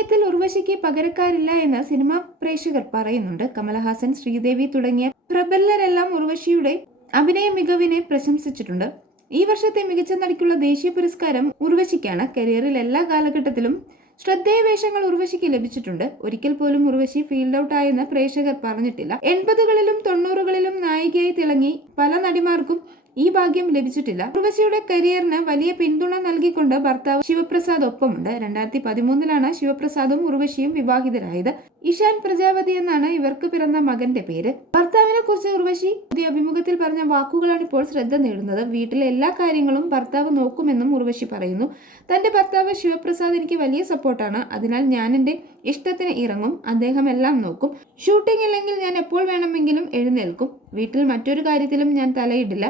അഭിനയത്തിൽ ഉർവശിക്ക് പകരക്കാരില്ല എന്ന് സിനിമാ പ്രേക്ഷകർ പറയുന്നുണ്ട്. കമലഹാസൻ ശ്രീദേവി തുടങ്ങിയ പ്രബലരെല്ലാം ഉർവശിയുടെ അഭിനയ മികവിനെ പ്രശംസിച്ചിട്ടുണ്ട്. ഈ വർഷത്തെ മികച്ച നടിക്കുള്ള ദേശീയ പുരസ്കാരം ഉർവശിക്കാണ്. കരിയറിൽ എല്ലാ കാലഘട്ടത്തിലും ശ്രദ്ധേയ വേഷങ്ങൾ ഉർവശിക്ക് ലഭിച്ചിട്ടുണ്ട്. ഒരിക്കൽ പോലും ഉർവശി ഫീൽഡ് ഔട്ട് ആയെന്ന് പ്രേക്ഷകർ പറഞ്ഞിട്ടില്ല. എൺപതുകളിലും തൊണ്ണൂറുകളിലും നായികയായി തിളങ്ങി പല നടിമാർക്കും ഈ ഭാഗ്യം ലഭിച്ചിട്ടില്ല. ഉർവശിയുടെ കരിയറിന് വലിയ പിന്തുണ നൽകിക്കൊണ്ട് ഭർത്താവ് ശിവപ്രസാദ് ഒപ്പമുണ്ട് രണ്ടായിരത്തി പതിമൂന്നിലാണ് ശിവപ്രസാദും ഉർവശിയും വിവാഹിതരായത്. ഇഷാൻ പ്രജാപതി എന്നാണ് ഇവർക്ക് പിറന്ന മകന്റെ പേര്. ഭർത്താവിനെ കുറിച്ച് ഉർവശി പുതിയ അഭിമുഖത്തിൽ പറഞ്ഞ വാക്കുകളാണ് ഇപ്പോൾ ശ്രദ്ധ നേടുന്നത്. വീട്ടിലെ എല്ലാ കാര്യങ്ങളും ഭർത്താവ് നോക്കുമെന്നും ഉർവശി പറയുന്നു. തന്റെ ഭർത്താവ് ശിവപ്രസാദ് എനിക്ക് വലിയ സപ്പോർട്ടാണ്. അതിനാൽ ഞാൻ എന്റെ ഇഷ്ടത്തിന് ഇറങ്ങും. അദ്ദേഹം എല്ലാം നോക്കും. ഷൂട്ടിംഗ് ഇല്ലെങ്കിൽ ഞാൻ എപ്പോൾ വേണമെങ്കിലും എഴുന്നേൽക്കും. വീട്ടിൽ മറ്റൊരു കാര്യത്തിലും ഞാൻ തലയിടില്ല.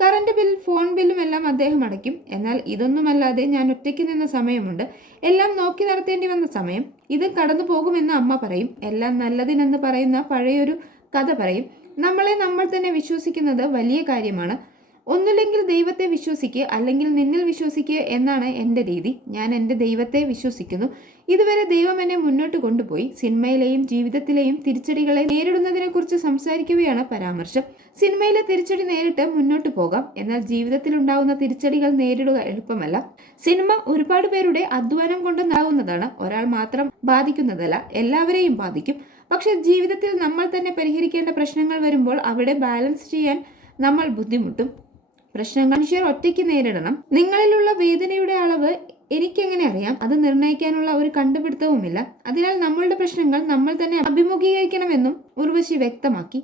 കറണ്ട് ബിൽ ഫോൺ ബില്ലും എല്ലാം അദ്ദേഹം അടയ്ക്കും. എന്നാൽ ഇതൊന്നുമല്ലാതെ ഞാൻ ഒറ്റയ്ക്ക് നിന്ന സമയമുണ്ട്. എല്ലാം നോക്കി നടത്തേണ്ടി വന്ന സമയം. ഇത് കടന്നു പോകുമെന്ന് അമ്മ പറയും. എല്ലാം നല്ലതിനെന്ന് പറയുന്ന പഴയൊരു കഥ പറയും. നമ്മളെ നമ്മൾ തന്നെ വിശ്വസിക്കുന്നത് വലിയ കാര്യമാണ്. ഒന്നുമില്ലെങ്കിൽ ദൈവത്തെ വിശ്വസിക്കുക അല്ലെങ്കിൽ നിന്നിൽ വിശ്വസിക്കുക എന്നാണ് എന്റെ രീതി. ഞാൻ എന്റെ ദൈവത്തെ വിശ്വസിക്കുന്നു. ഇതുവരെ ദൈവം എന്നെ മുന്നോട്ട് കൊണ്ടുപോയി. സിനിമയിലെയും ജീവിതത്തിലെയും തിരിച്ചടികളെ നേരിടുന്നതിനെക്കുറിച്ച് സംസാരിക്കുകയാണ് പരാമർശം. സിനിമയിലെ തിരിച്ചടി നേരിട്ട് മുന്നോട്ട് പോകാം. എന്നാൽ ജീവിതത്തിൽ ഉണ്ടാകുന്ന തിരിച്ചടികൾ നേരിടുക എളുപ്പമല്ല. സിനിമ ഒരുപാട് പേരുടെ അധ്വാനം കൊണ്ട് ഉണ്ടാകുന്നതാണ് ഒരാൾ മാത്രം ബാധിക്കുന്നതല്ല എല്ലാവരെയും ബാധിക്കും. പക്ഷെ ജീവിതത്തിൽ നമ്മൾ തന്നെ പരിഹരിക്കേണ്ട പ്രശ്നങ്ങൾ വരുമ്പോൾ അവിടെ ബാലൻസ് ചെയ്യാൻ നമ്മൾ ബുദ്ധിമുട്ടും. പ്രശ്നം മനുഷ്യർ ഒറ്റയ്ക്ക് നേരിടണം. നിങ്ങളിലുള്ള വേദനയുടെ അളവ് എനിക്കെങ്ങനെ അറിയാം? അത് നിർണയിക്കാനുള്ള ഒരു കണ്ടുപിടുത്തവുമില്ല. അതിനാൽ നമ്മളുടെ പ്രശ്നങ്ങൾ നമ്മൾ തന്നെ അഭിമുഖീകരിക്കണമെന്നും ഉർവശി വ്യക്തമാക്കി.